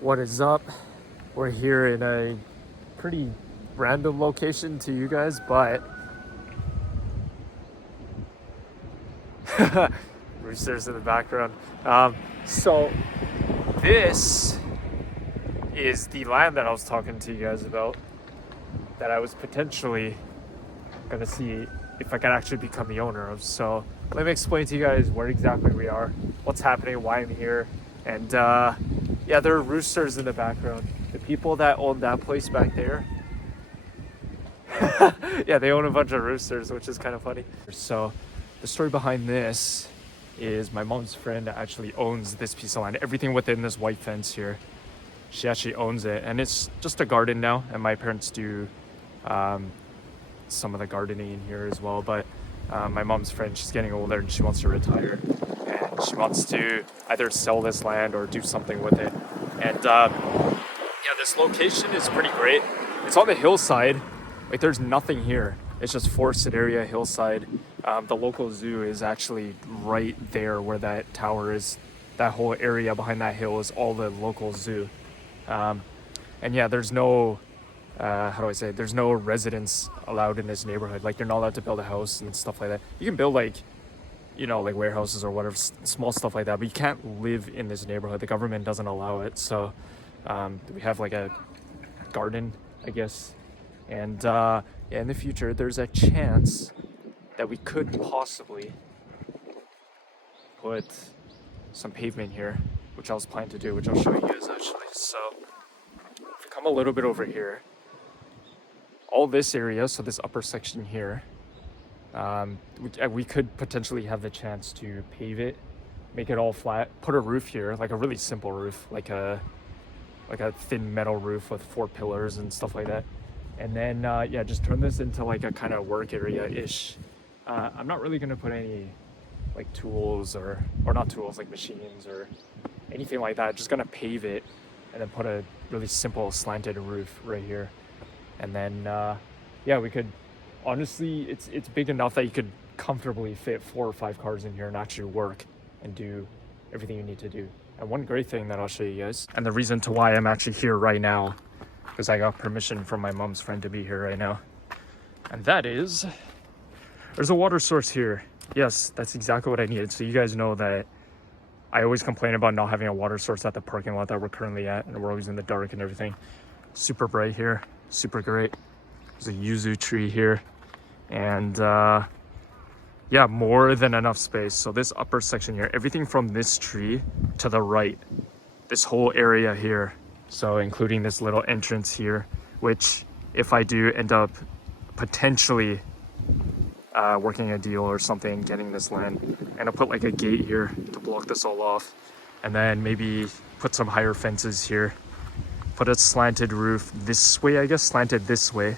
What is up? We're here in a pretty random location to you guys, but roosters in the background. So this is the land that I was talking to you guys about, that I was potentially gonna see if I could actually become the owner of. So let me explain to you guys where exactly we are, what's happening, why I'm here, and yeah, there are roosters in the background. The people that own that place back there, yeah, they own a bunch of roosters, which is kind of funny. So the story behind this is my mom's friend actually owns this piece of land. Everything within this white fence here, she actually owns it, and it's just a garden now, and my parents do some of the gardening in here as well. But my mom's friend, she's getting older and she wants to retire, and she wants to either sell this land or do something with it. And yeah, this location is pretty great. It's on the hillside. Like, there's nothing here. It's just forested area, hillside. The local zoo is actually right there where that tower is. That whole area behind that hill is all the local zoo. And yeah, there's no there's no residents allowed in this neighborhood. Like, you're not allowed to build a house and stuff like that. You can build like warehouses or whatever, small stuff like that, but you can't live in this neighborhood. The government doesn't allow it. So we have like a garden, I guess. And yeah, in the future, there's a chance that we could possibly put some pavement here, which I was planning to do, which I'll show you guys actually. So if we come a little bit over here, all this area, so this upper section here, we could potentially have the chance to pave it, make it all flat, put a roof here, like a really simple roof, like a thin metal roof with 4 pillars and stuff like that. And then yeah, just turn this into like a kind of work area-ish. I'm not really gonna put any like tools or not tools, like machines or anything like that. Just gonna pave it and then put a really simple slanted roof right here. And then yeah, we could, honestly, it's big enough that you could comfortably fit 4 or 5 cars in here and actually work and do everything you need to do. And one great thing that I'll show you guys, and the reason to why I'm actually here right now, because I got permission from my mom's friend to be here right now, and that is, there's a water source here. Yes, that's exactly what I needed. So you guys know that I always complain about not having a water source at the parking lot that we're currently at, and we're always in the dark and everything. Super bright here, super great. There's a yuzu tree here, and yeah, more than enough space. So this upper section here, everything from this tree to the right, this whole area here, so including this little entrance here, which if I do end up potentially working a deal or something, getting this land, and I'll put like a gate here to block this all off, and then maybe put some higher fences here, put a slanted roof this way, I guess, slanted this way,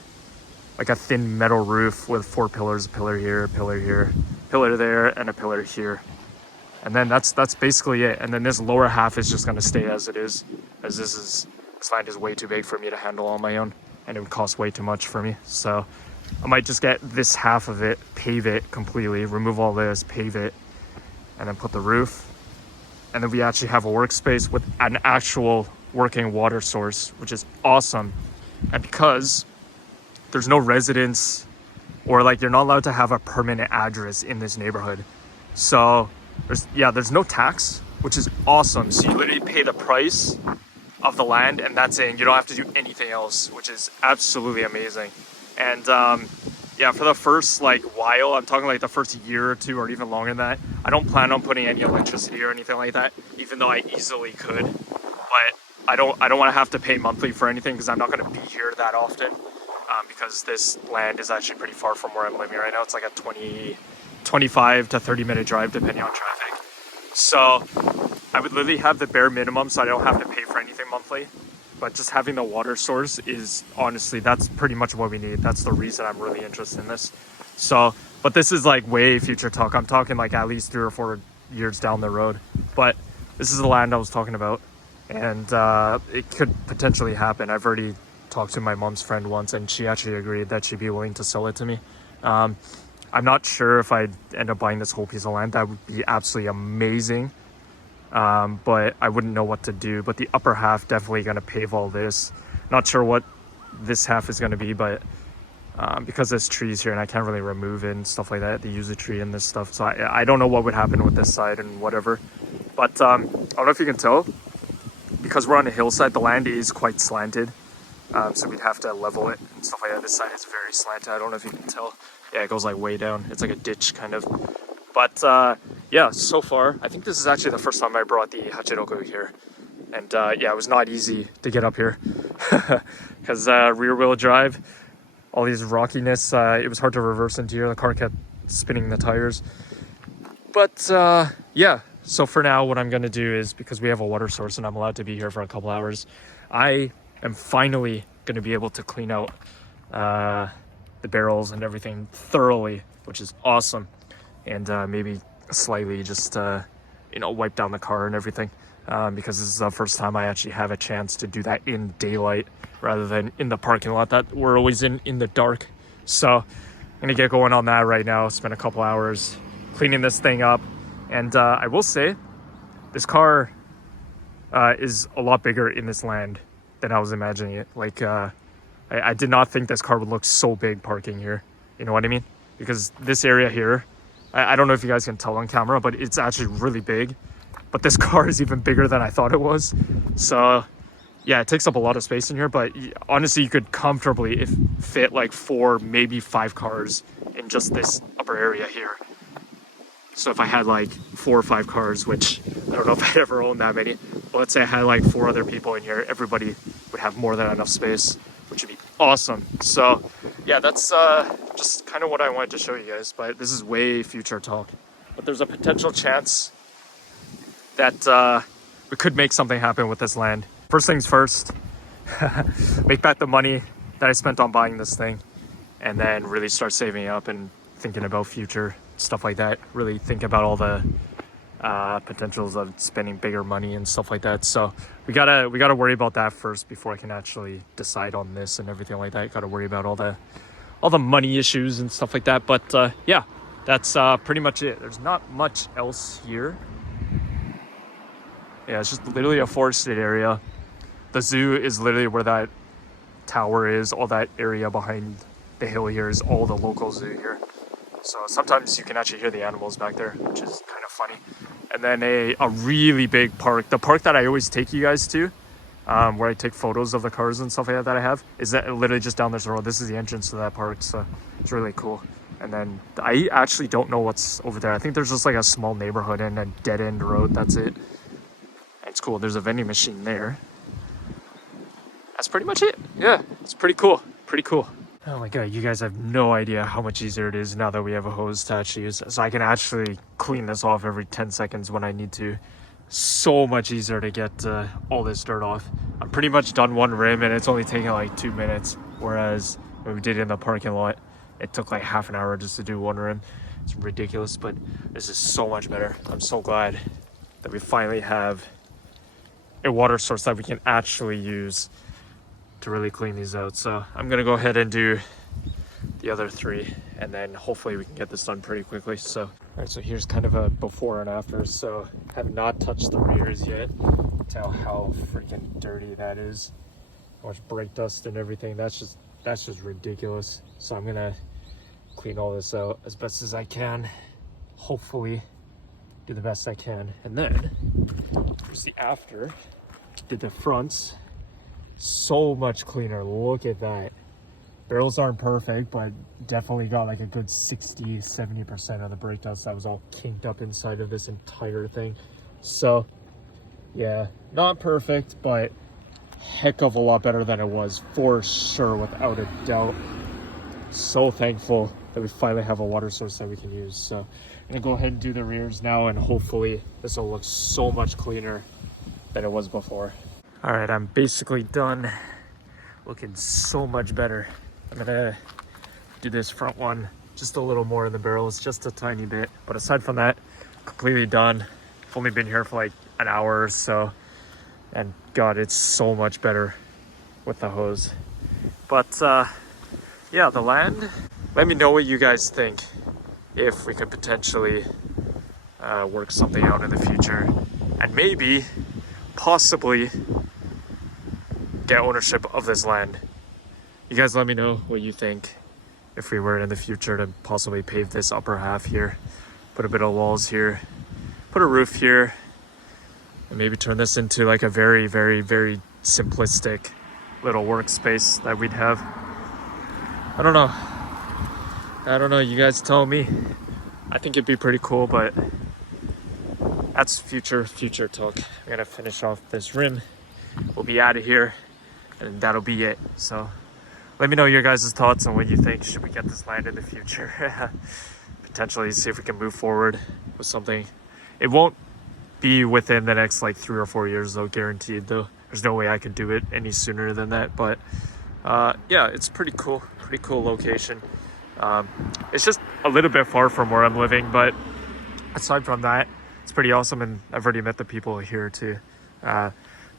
like a thin metal roof with 4 pillars, a pillar here, a pillar here, pillar there, and a pillar here. And then that's basically it. And then this lower half is just gonna stay as it is, as this land is way too big for me to handle on my own, and it would cost way too much for me. So I might just get this half of it, pave it completely, remove all this, pave it, and then put the roof. And then we actually have a workspace with an actual working water source, which is awesome. And because there's no residents, or like, you're not allowed to have a permanent address in this neighborhood. So there's no tax, which is awesome. So you literally pay the price of the land, and that's it. You don't have to do anything else, which is absolutely amazing. And yeah, for the first like while, I'm talking like the first year or 2 or even longer than that, I don't plan on putting any electricity or anything like that, even though I easily could. But I don't want to have to pay monthly for anything, because I'm not going to be here that often, because this land is actually pretty far from where I'm living right now. It's like a 25 to 30 minute drive depending on traffic. So I would literally have the bare minimum, so I don't have to pay for anything monthly. But just having the water source is, honestly, that's pretty much what we need. That's the reason I'm really interested in this. So, but this is like way future talk. I'm talking like at least 3 or 4 years down the road. But this is the land I was talking about, and it could potentially happen. I've already talked to my mom's friend once, and she actually agreed that she'd be willing to sell it to me. I'm not sure if I'd end up buying this whole piece of land. That would be absolutely amazing. but I wouldn't know what to do. But the upper half definitely going to pave all this. Not sure what this half is going to be, but because there's trees here and I can't really remove it and stuff like that, they use a tree in this stuff, so I don't know what would happen with this side and whatever. But I don't know if you can tell, because we're on a hillside, the land is quite slanted, so we'd have to level it and stuff like that. This side is very slanted. I don't know if you can tell. Yeah, it goes like way down. It's like a ditch kind of. But yeah, so far I think this is actually the first time I brought the Hachiroku here, and yeah, it was not easy to get up here because rear wheel drive, all these rockiness, it was hard to reverse into here. The car kept spinning the tires. But yeah, so for now what I'm going to do is, because we have a water source and I'm allowed to be here for a couple hours, I am finally going to be able to clean out the barrels and everything thoroughly, which is awesome. And maybe slightly just you know, wipe down the car and everything, because this is the first time I actually have a chance to do that in daylight rather than in the parking lot that we're always in the dark. So I'm gonna get going on that right now, spend a couple hours cleaning this thing up. And I will say this car is a lot bigger in this land than I was imagining it. Like I did not think this car would look so big parking here, you know what I mean? Because this area here, I don't know if you guys can tell on camera, but it's actually really big. But this car is even bigger than I thought it was. So yeah, it takes up a lot of space in here, but honestly, you could comfortably fit like 4, maybe 5 cars in just this upper area here. So if I had like 4 or 5 cars, which I don't know if I'd ever own that many, but let's say I had like 4 other people in here, everybody would have more than enough space, which would be awesome. So yeah, that's just kind of what I wanted to show you guys, but this is way future talk. But there's a potential chance that we could make something happen with this land. First things first, make back the money that I spent on buying this thing, and then really start saving up and thinking about future stuff like that. Really think about all the potentials of spending bigger money and stuff like that. So we gotta worry about that first before I can actually decide on this and everything like that. Gotta worry about all the money issues and stuff like that. But yeah, that's pretty much it. There's not much else here. Yeah, it's just literally a forested area. The zoo is literally where that tower is. All that area behind the hill here is all the local zoo here. So sometimes you can actually hear the animals back there, which is kind of funny. And then a really big park. The park that I always take you guys to, where I take photos of the cars and stuff like that I have, is that literally just down this road. This is the entrance to that park, so it's really cool. And then I actually don't know what's over there. I think there's just like a small neighborhood and a dead end road. That's it. It's cool. There's a vending machine there. That's pretty much it. Yeah, it's pretty cool. Pretty cool. Oh my god, you guys have no idea how much easier it is now that we have a hose to actually use. So I can actually clean this off every 10 seconds when I need to. So much easier to get all this dirt off. I'm pretty much done one rim and it's only taking like 2 minutes. Whereas when we did it in the parking lot, it took like half an hour just to do one rim. It's ridiculous, but this is so much better. I'm so glad that we finally have a water source that we can actually use to really clean these out. So I'm gonna go ahead and do the other 3, and then hopefully we can get this done pretty quickly. So all right, so here's kind of a before and after. So have not touched the rears yet. Tell how freaking dirty that is. How much brake dust and everything. That's just ridiculous. So I'm gonna clean all this out as best as I can. Hopefully do the best I can. And then here's the after. Did the fronts. So much cleaner. Look at that. Barrels aren't perfect, but definitely got like a good 60-70% of the brake dust that was all kinked up inside of this entire thing. So yeah, not perfect, but heck of a lot better than it was for sure, without a doubt. So thankful that we finally have a water source that we can use. So I'm gonna go ahead and do the rears now, and hopefully this will look so much cleaner than it was before. All right, I'm basically done. Looking so much better. I'm gonna do this front one just a little more in the barrels, just a tiny bit. But aside from that, completely done. I've only been here for like an hour or so. And God, it's so much better with the hose. But yeah, the land, let me know what you guys think. If we could potentially work something out in the future. And and maybe, possibly, get ownership of this land. You guys let me know what you think if we were in the future to possibly pave this upper half here, put a bit of walls here, put a roof here, and maybe turn this into like a very, very, very simplistic little workspace that we'd have. I don't know, you guys tell me. I think it'd be pretty cool, but that's future talk. I'm gonna finish off this rim. We'll be out of here, and that'll be it. So let me know your guys' thoughts on what you think. Should we get this land in the future? Potentially see if we can move forward with something. It won't be within the next like 3 or 4 years though, guaranteed though. There's no way I could do it any sooner than that, but yeah, it's pretty cool location. It's just a little bit far from where I'm living, but aside from that, it's pretty awesome. And I've already met the people here too. The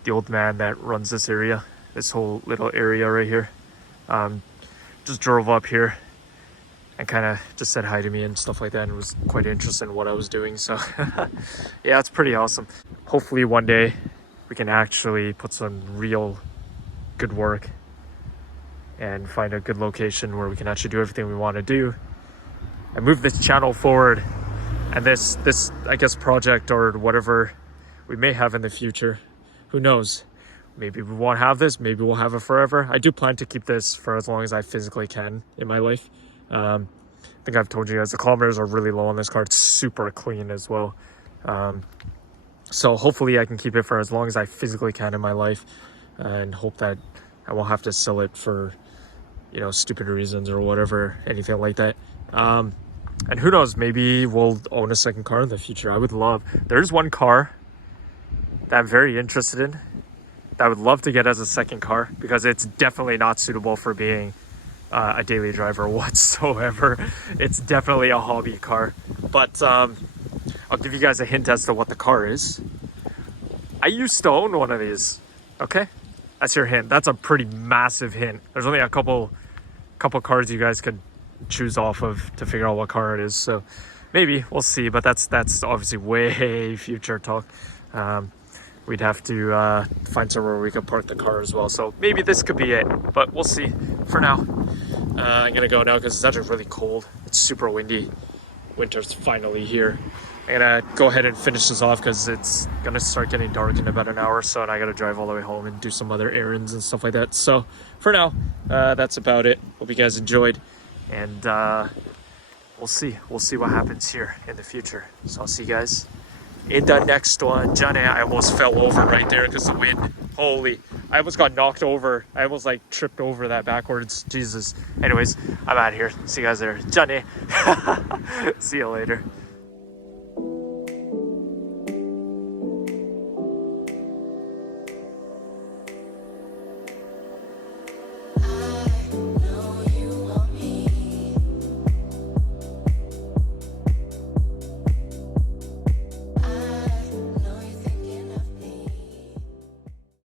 old man that runs this area, this whole little area right here. Just drove up here and kind of just said hi to me and stuff like that, and was quite interested in what I was doing. So yeah, it's pretty awesome. Hopefully one day we can actually put some real good work and find a good location where we can actually do everything we want to do and move this channel forward. And this I guess project or whatever we may have in the future, who knows, maybe we won't have this, maybe we'll have it forever. I do plan to keep this for as long as I physically can in my life. I think I've told you guys the kilometers are really low on this car. It's super clean as well. So hopefully I can keep it for as long as I physically can in my life, and hope that I won't have to sell it for, you know, stupid reasons or whatever, anything like that. And who knows, maybe we'll own a second car in the future. I would love, there's one car that I'm very interested in that I would love to get as a second car, because it's definitely not suitable for being a daily driver whatsoever. It's definitely a hobby car. But I'll give you guys a hint as to what the car is. I used to own one of these. Okay, that's your hint. That's a pretty massive hint. There's only a couple cars you guys could choose off of to figure out what car it is. So maybe we'll see, but that's obviously way future talk. We'd have to find somewhere where we could park the car as well. So maybe this could be it, but we'll see. For now, I'm gonna go now because it's actually really cold. It's super windy. Winter's finally here. I'm gonna go ahead and finish this off because it's gonna start getting dark in about an hour or so, and I gotta drive all the way home and do some other errands and stuff like that. So for now, that's about it. Hope you guys enjoyed, and we'll see what happens here in the future. So I'll see you guys in the next one. Johnny, I almost fell over right there because the wind. Holy, I almost got knocked over. I almost like tripped over that backwards. Jesus. Anyways, I'm out of here. See you guys there. Johnny. See you later.